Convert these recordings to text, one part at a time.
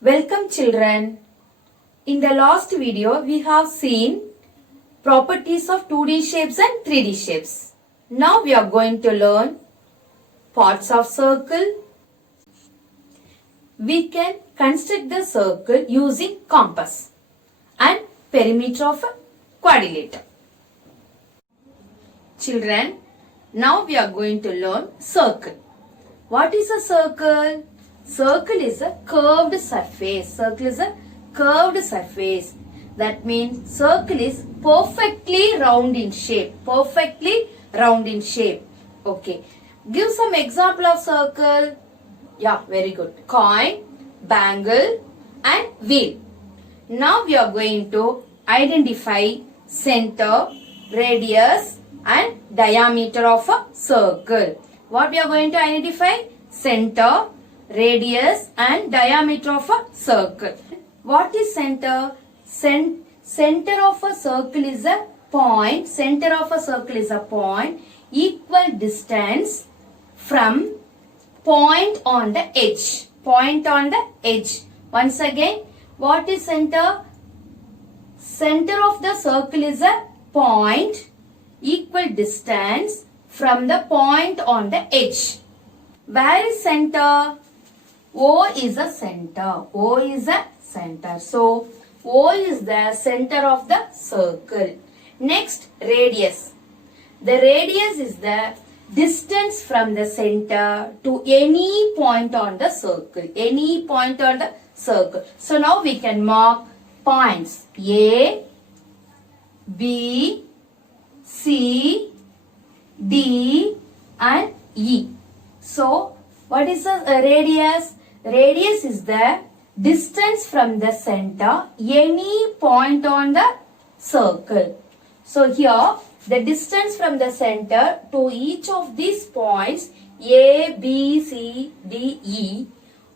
Welcome children. In the last video we have seen properties of 2D shapes and 3D shapes. Now we are going to learn parts of circle. We can construct the circle using compass and perimeter of a quadrilateral. Children, now we are going to learn circle. What is a circle? Circle is a curved surface. Circle is a curved surface. That means circle is perfectly round in shape. Perfectly round in shape. Okay. Give some example of circle. Yeah, very good. Coin, bangle and wheel. Now we are going to identify center, radius and diameter of a circle. What we are going to identify? Center, radius and diameter of a circle. What is center? Center of a circle is a point. Center of a circle is a point equal distance from point on the edge. Point on the edge. Once again, what is center? Center of the circle is a point equal distance from the point on the edge. Where is center? O is a center. O is a center. So, O is the center of the circle. Next, radius. The radius is the distance from the center to any point on the circle. Any point on the circle. So, now we can mark points A, B, C, D and E. So, what is the radius? Radius is the distance from the center, any point on the circle. So, here the distance from the center to each of these points A, B, C, D, E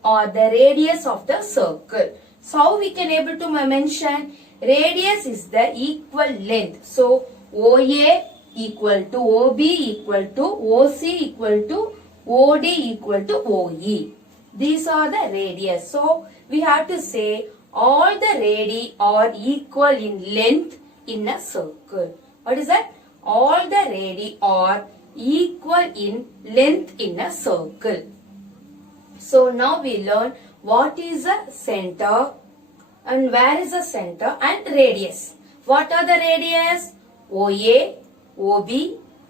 are the radius of the circle. So, how we can able to mention? Radius is the equal length. So, OA equal to OB equal to OC equal to OD equal to OE. These are the radius. So, we have to say all the radii are equal in length in a circle. What is that? All the radii are equal in length in a circle. So, now we learn what is a center and where is the center and radius. What are the radius? OA, OB,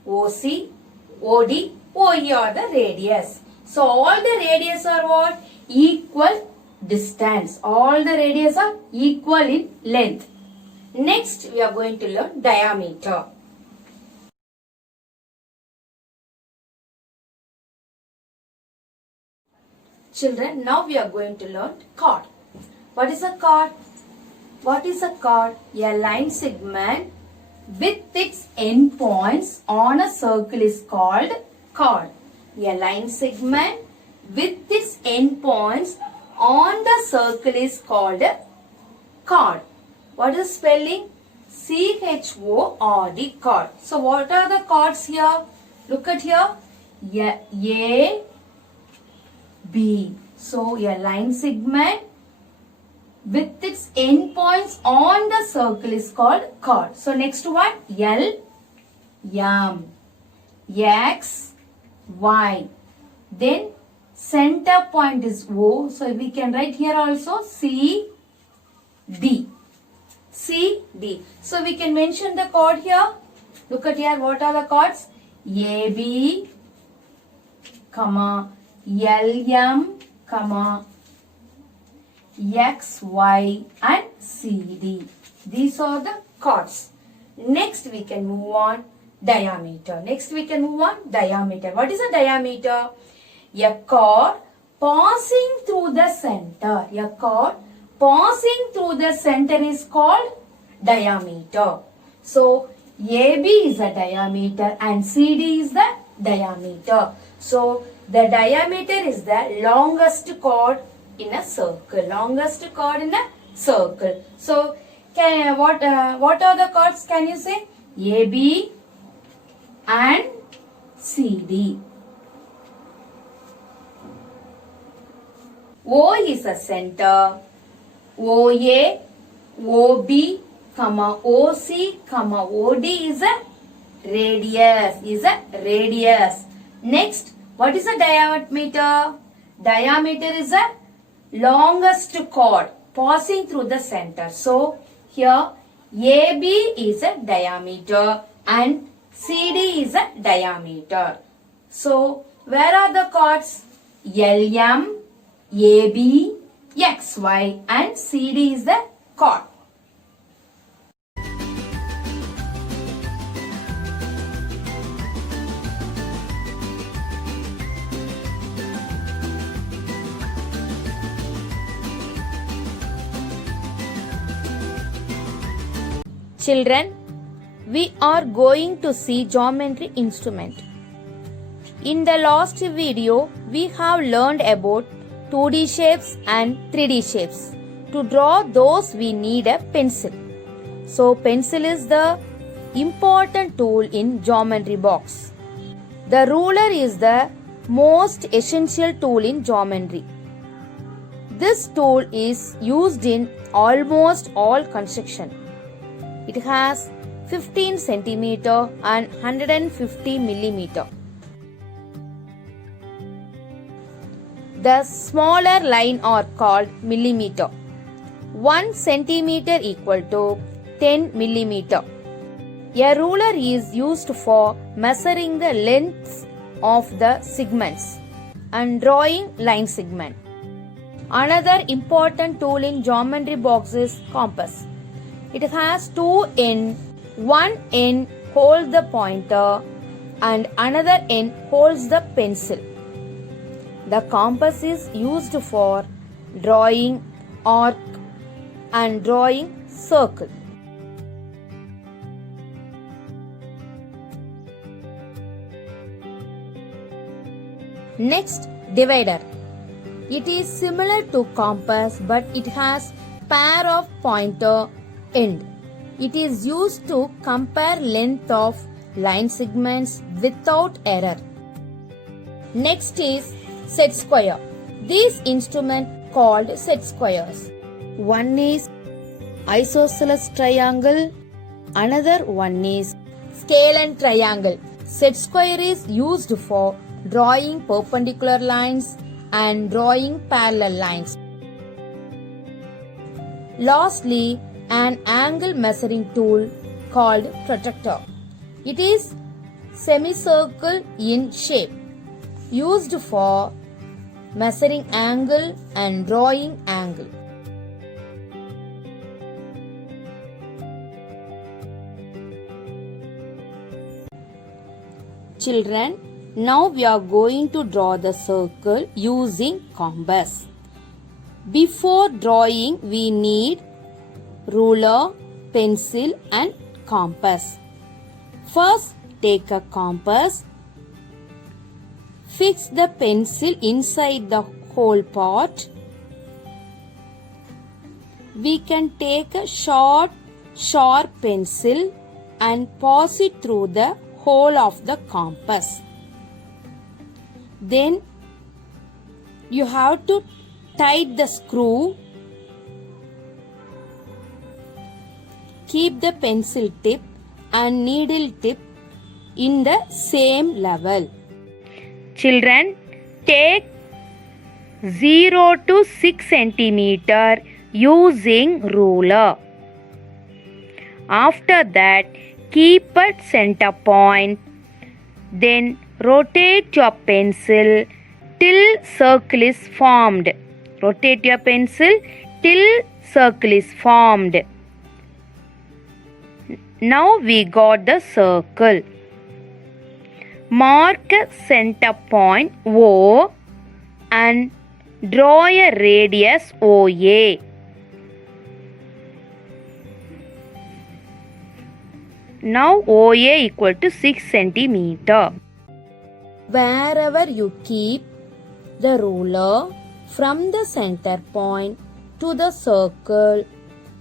OC, OD, OE are the radius. So all the radius are what? Equal distance. All the radius are equal in length. Next we are going to learn diameter. Children, now we are going to learn chord. What is a chord? What is a chord? A line segment with its endpoints on a circle is called chord. A line segment with its endpoints on the circle is called chord. What is spelling? C-H-O-R-D, chord. So what are the chords here? Look at here. A, B. So a line segment with its endpoints on the circle is called chord. So next one, L, M, X, Y. Then center point is O. So we can write here also C, D. C, D. So we can mention the chord here. Look at here. What are the chords? A, B, comma, L, M, comma, X, Y and C, D. These are the chords. Next we can move on diameter. Next we can move on diameter. What is a diameter? A chord passing through the center. A chord passing through the center is called diameter. So AB is the diameter and CD is the diameter. So the diameter is the longest chord in a circle. Longest chord in a circle. So what are the chords? Can you say? AB and CD. O is a center. OA, OB, OC, OD is a radius. Next, what is a diameter? Diameter is a longest chord passing through the center. So, here AB is a diameter and CD is a diameter. So, where are the chords? LM, AB, XY and CD is the chord. Children, we are going to see geometry instrument. In the last video, we have learned about 2D shapes and 3D shapes. To draw those, we need a pencil. So, pencil is the important tool in geometry box. The ruler is the most essential tool in geometry. This tool is used in almost all construction. It has 15 centimeter and 150 millimeter. The smaller line are called millimeter. 1 centimeter equal to 10 millimeter. A ruler is used for measuring the lengths of the segments and drawing line segment. Another important tool in geometry box is compass. It has two ends. One end holds the pointer and another end holds the pencil. The compass is used for drawing arc and drawing circle. Next, divider. It is similar to compass but it has pair of pointer end. It is used to compare length of line segments without error. Next is set square. These instruments called set squares. One is isosceles triangle, another one is scalene triangle. Set square is used for drawing perpendicular lines and drawing parallel lines. Lastly, an angle measuring tool called protractor. It is semicircle in shape, used for measuring angle and drawing angle. Children, now we are going to draw the circle using compass. Before drawing, we need ruler, pencil and compass. First, take a compass. Fix the pencil inside the hole part. We can take a short, sharp pencil and pass it through the hole of the compass. Then you have to tighten the screw. Keep the pencil tip and needle tip in the same level. Children, take 0 to 6 centimeter using ruler. After that, keep at center point. Then rotate your pencil till circle is formed. Rotate your pencil till circle is formed. Now we got the circle. Mark a center point O and draw a radius OA. Now OA equal to 6 centimeter. Wherever you keep the ruler from the center point to the circle,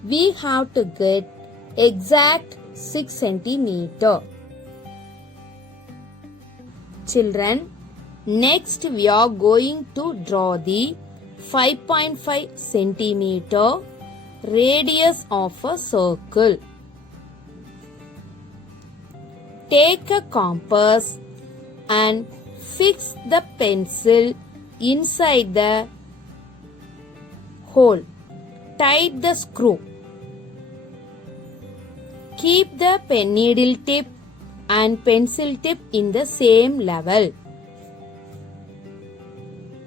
we have to get exact 6 centimeter. Children, next we are going to draw the 5.5 centimeter radius of a circle. Take a compass and fix the pencil inside the hole. Tight the screw. Keep the pen needle tip and pencil tip in the same level.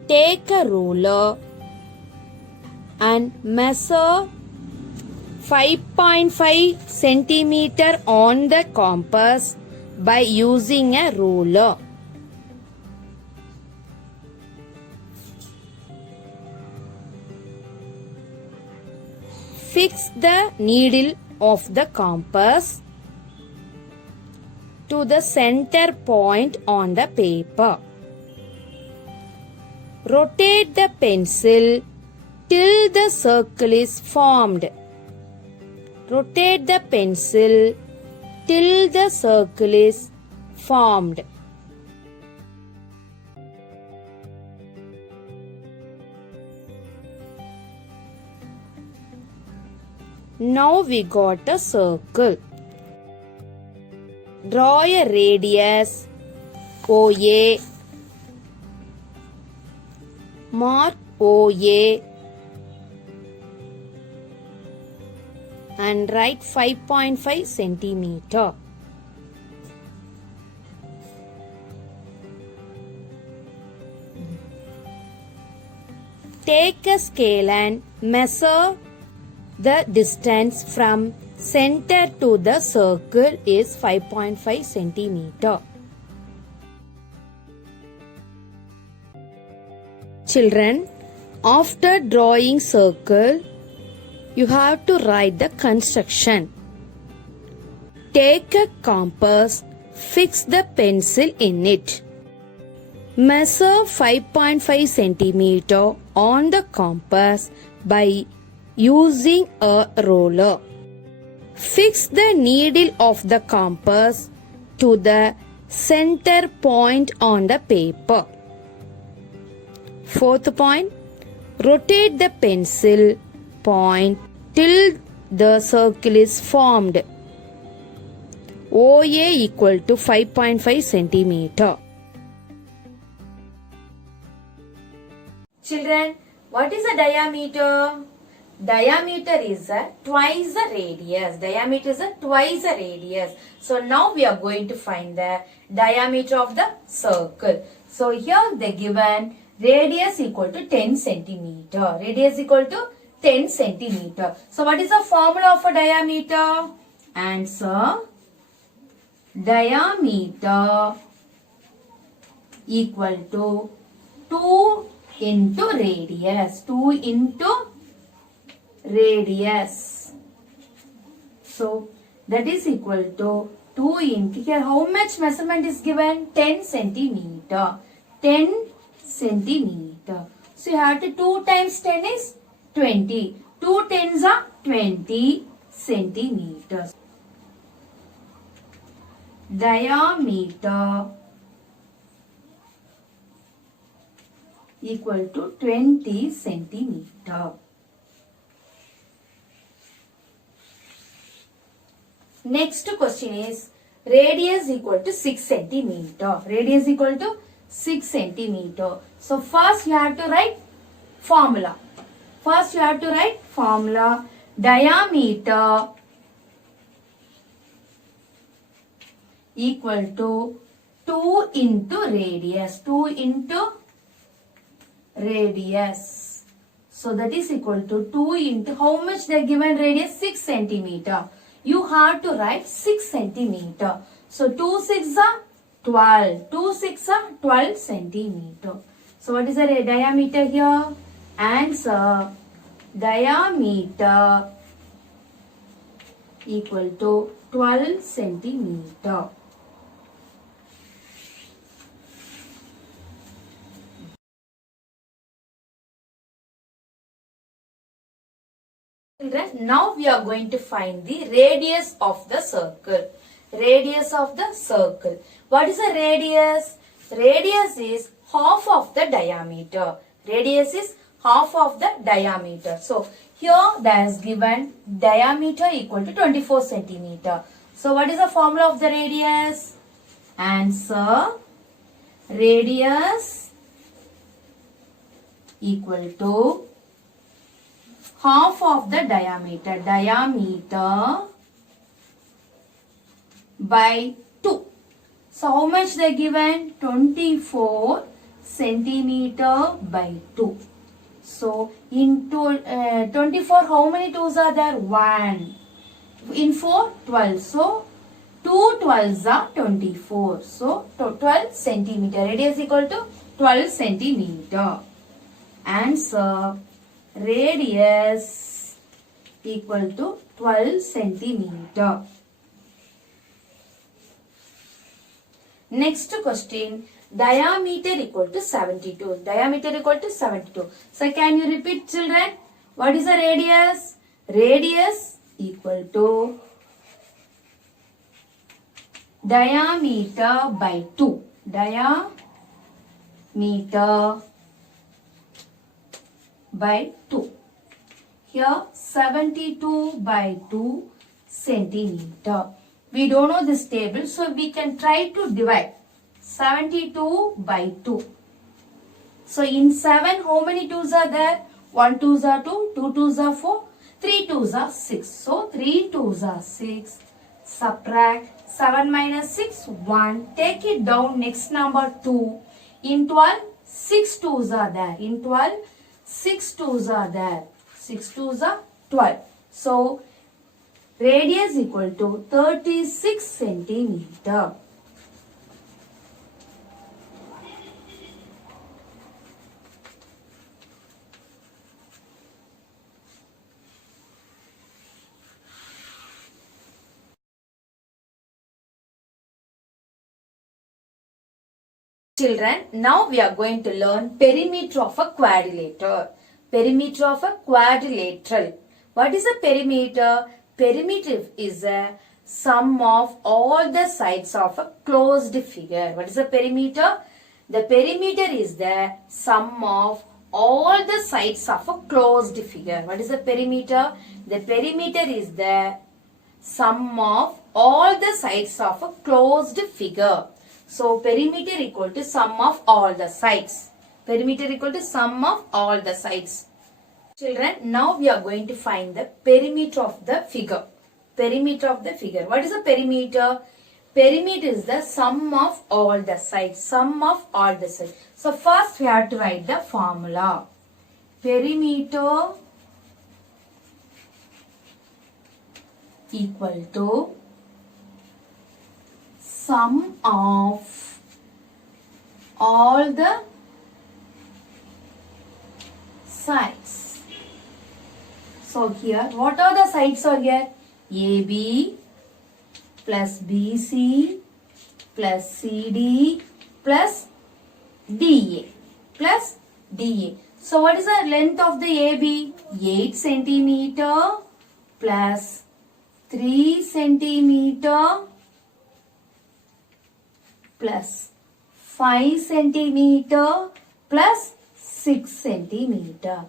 Take a ruler and measure 5.5 centimeter on the compass by using a ruler. Fix the needle of the compass to the center point on the paper. Rotate the pencil till the circle is formed. Rotate the pencil till the circle is formed. Now we got a circle. Draw a radius OA. Mark OA and write 5.5 centimeter. Take a scale and measure the distance from center to the circle is 5.5 centimeter. Children, after drawing circle, you have to write the construction. Take a compass, fix the pencil in it. Measure 5.5 centimeter on the compass by using a ruler. Fix the needle of the compass to the center point on the paper. Fourth point, rotate the pencil point till the circle is formed. OA equal to 5.5 centimeter. Children, what is a diameter? Diameter is twice the radius. Diameter is twice the radius. So now we are going to find the diameter of the circle. So here they given radius equal to 10 centimeter. Radius equal to 10 centimeter. So what is the formula of a diameter? Answer: diameter equal to 2 into radius. 2 into radius. So that is equal to 2 into, here how much measurement is given? 10 centimeter. 10 centimeter. So you have to 2 times 10 is 20. 2 tens are 20 centimeters. Diameter equal to 20 centimeter. Next question is radius equal to 6 centimeter. Radius equal to 6 centimeter. So first you have to write formula. First you have to write formula. Diameter equal to 2 into radius. 2 into radius. So that is equal to 2 into, how much they are given radius? 6 centimeter. You have to write 6 centimeter. So 2 6 are 12. 2 6 are 12 centimeter. So what is the diameter here? Answer: diameter equal to 12 centimeter. Children, now we are going to find the radius of the circle. Radius of the circle. What is the radius? Radius is half of the diameter. Radius is half of the diameter. So here there is given diameter equal to 24 centimeter. So what is the formula of the radius? Answer, radius equal to half of the diameter. Diameter by 2. So how much they given? 24 centimeter by 2. So into 24, how many 2s are there? 1. In 4, 12. So 2 12s are 24. So 12 centimeter. Radius equal to 12 centimeter. Answer, radius equal to 12 centimeter. Next question, diameter equal to 72. Diameter equal to 72. So can you repeat, children? What is the radius? Radius equal to diameter by 2. Diameter by 2. Here 72 by 2 centimeter. We don't know this table, so we can try to divide 72 by 2. So in 7, how many 2s are there? 1 2s are 2, 2 2s are 4, 3 2s are 6. So 3 2s are 6. Subtract 7 minus 6, 1. Take it down, next number 2. In 12, 6 2s are there. In 12, 6 2s are there. 6 2s are 12. So radius equal to 36 centimeter. Children, now we are going to learn perimeter of a quadrilateral. Perimeter of a quadrilateral. What is a perimeter? Perimeter is a sum of all the sides of a closed figure. What is a perimeter? The perimeter is the sum of all the sides of a closed figure. What is a perimeter? The perimeter is the sum of all the sides of a closed figure. So perimeter equal to sum of all the sides. Perimeter equal to sum of all the sides. Children, now we are going to find the perimeter of the figure. Perimeter of the figure. What is a perimeter? Perimeter is the sum of all the sides. Sum of all the sides. So first we have to write the formula. Perimeter equal to sum of all the sides. So here, what are the sides are here? AB plus BC plus CD plus DA plus DA. So what is the length of the AB? 8 centimeter plus 3 centimeter plus 5 centimeter plus 6 centimeter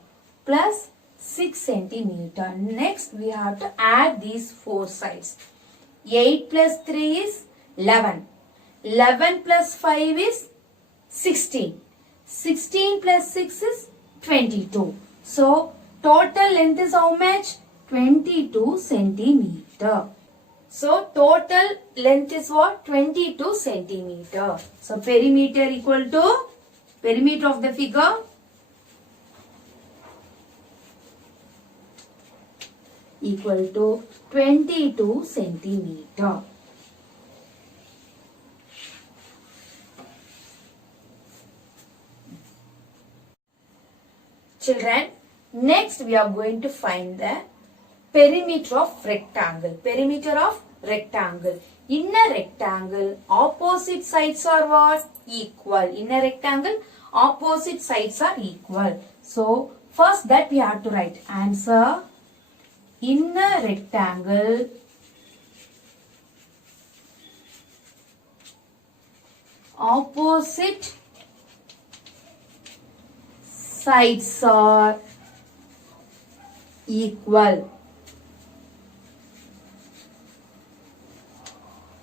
plus 6 centimeter. Next we have to add these four sides. 8 plus 3 is 11. 11 plus 5 is 16. 16 plus 6 is 22. So total length is how much? 22 centimeter. So total length is what? 22 centimeter. So perimeter equal to perimeter of the figure equal to 22 centimeter. Children, next we are going to find the perimeter of rectangle. Perimeter of rectangle. In a rectangle, opposite sides are what? Equal. In a rectangle, opposite sides are equal. So, first that we have to write. Answer. In a rectangle, opposite sides are equal.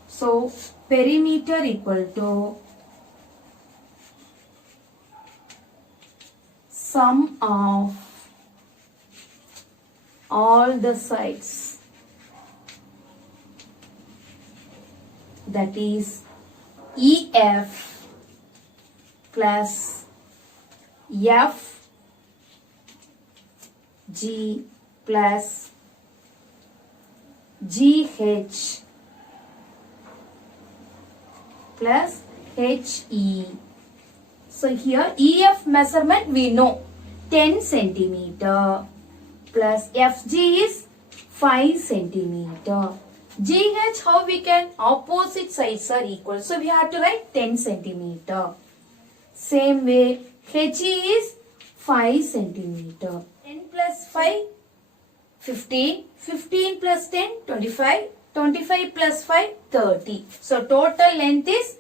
So perimeter equal to sum of all the sides, that is EF plus F G plus GH plus HE. So here EF measurement we know 10 centimeter plus FG is 5 centimeter. GH, how we can, opposite sides are equal, so we have to write 10 centimeter. Same way HE is 5 centimeter. 10 plus 5 15, 15 plus 10 25, 25 plus 5 30. So total length is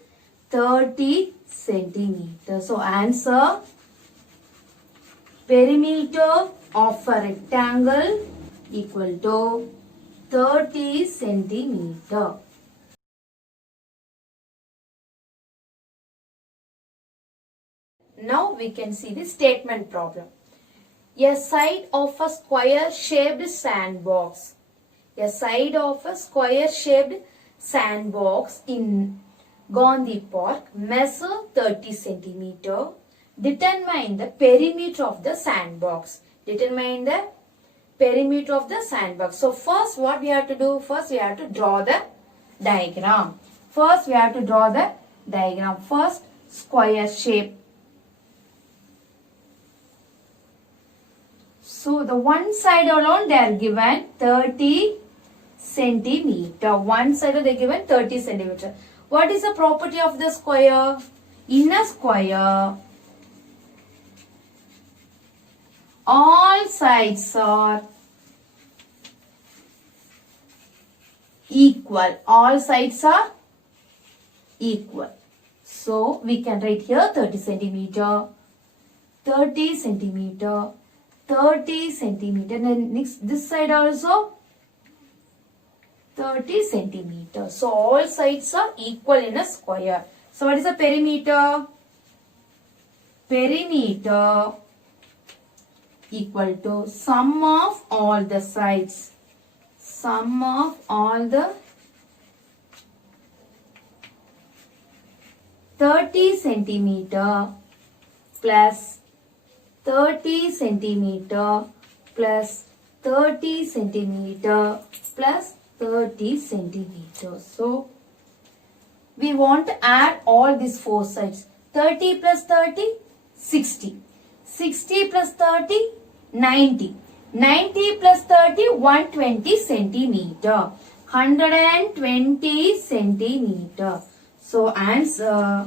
30 centimeter. So answer, perimeter of a rectangle equal to 30 centimeter. Now we can see the statement problem. A side of a square shaped sandbox. A side of a square shaped sandbox in Gandhi Park measure 30 centimeter. Determine the perimeter of the sandbox. Determine the perimeter of the sandbox. So first what we have to do? First we have to draw the diagram. First square shape. So the one side alone they are given 30 centimeter. One side they are given 30 centimeter. What is the property of the square? In a square, all sides are equal. All sides are equal. So we can write here 30 centimeter, 30 centimeter, 30 centimeter. Then next this side also 30 centimeter. So all sides are equal in a square. So what is the perimeter? Perimeter equal to sum of all the sides. Sum of all the 30 centimeter plus 30 centimeter plus 30 centimeter plus 30 centimeter. So we want to add all these four sides. 30 plus 30, 60. 60 plus 30, 90. 90 plus 30, 120 centimeter. 120 centimeter. So answer,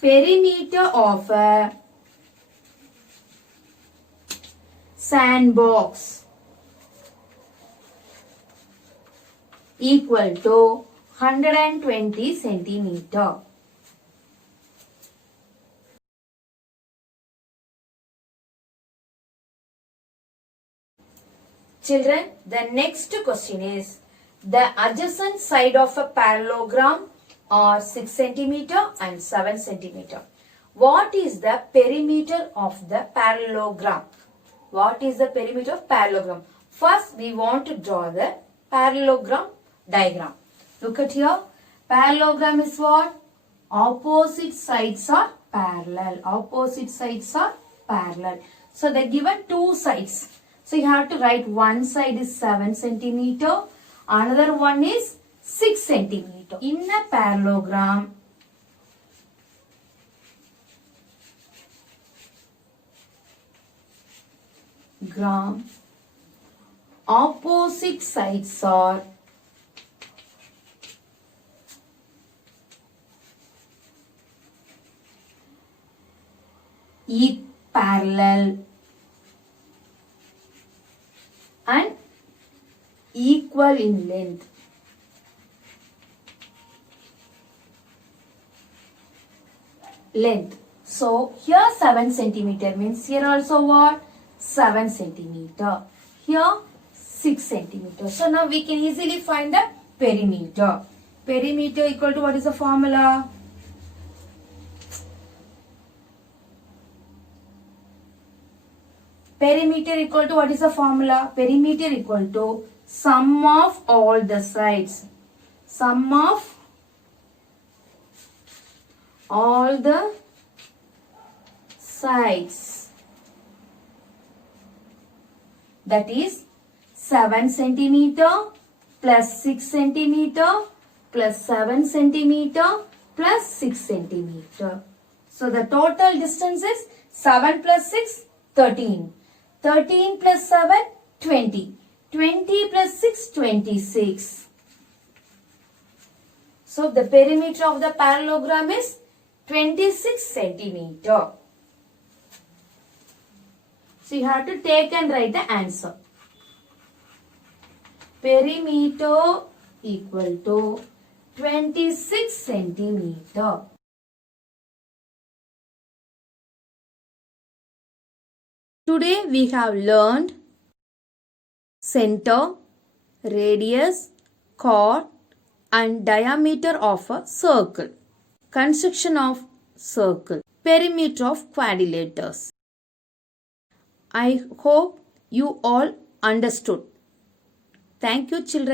perimeter of a sandbox equal to 120 centimeter. Children, the next question is, the adjacent side of a parallelogram are 6 centimeter and 7 centimeter. What is the perimeter of the parallelogram? What is the perimeter of parallelogram? First, we want to draw the parallelogram diagram. Look at here. Parallelogram is what? Opposite sides are parallel. Opposite sides are parallel. So they are given two sides. So you have to write one side is 7 centimeter. Another one is 6 centimeter. In a parallelogram, opposite sides are parallel and equal in length. So here 7 centimeter means here also what? 7 centimeter. Here 6 centimeter. So now we can easily find the perimeter. Perimeter equal to what is the formula? Perimeter equal to what is the formula? Perimeter equal to sum of all the sides. Sum of all the sides. That is 7 centimeter plus 6 centimeter plus 7 centimeter plus 6 centimeter. So the total distance is 7 plus 6, 13. 13 plus 7, 20. 20 plus 6, 26. So the perimeter of the parallelogram is 26 centimeter. So you have to take and write the answer. Perimeter equal to 26 centimeter. Today we have learned center, radius, chord and diameter of a circle, construction of circle, perimeter of quadrilaters. I hope you all understood. Thank you, children.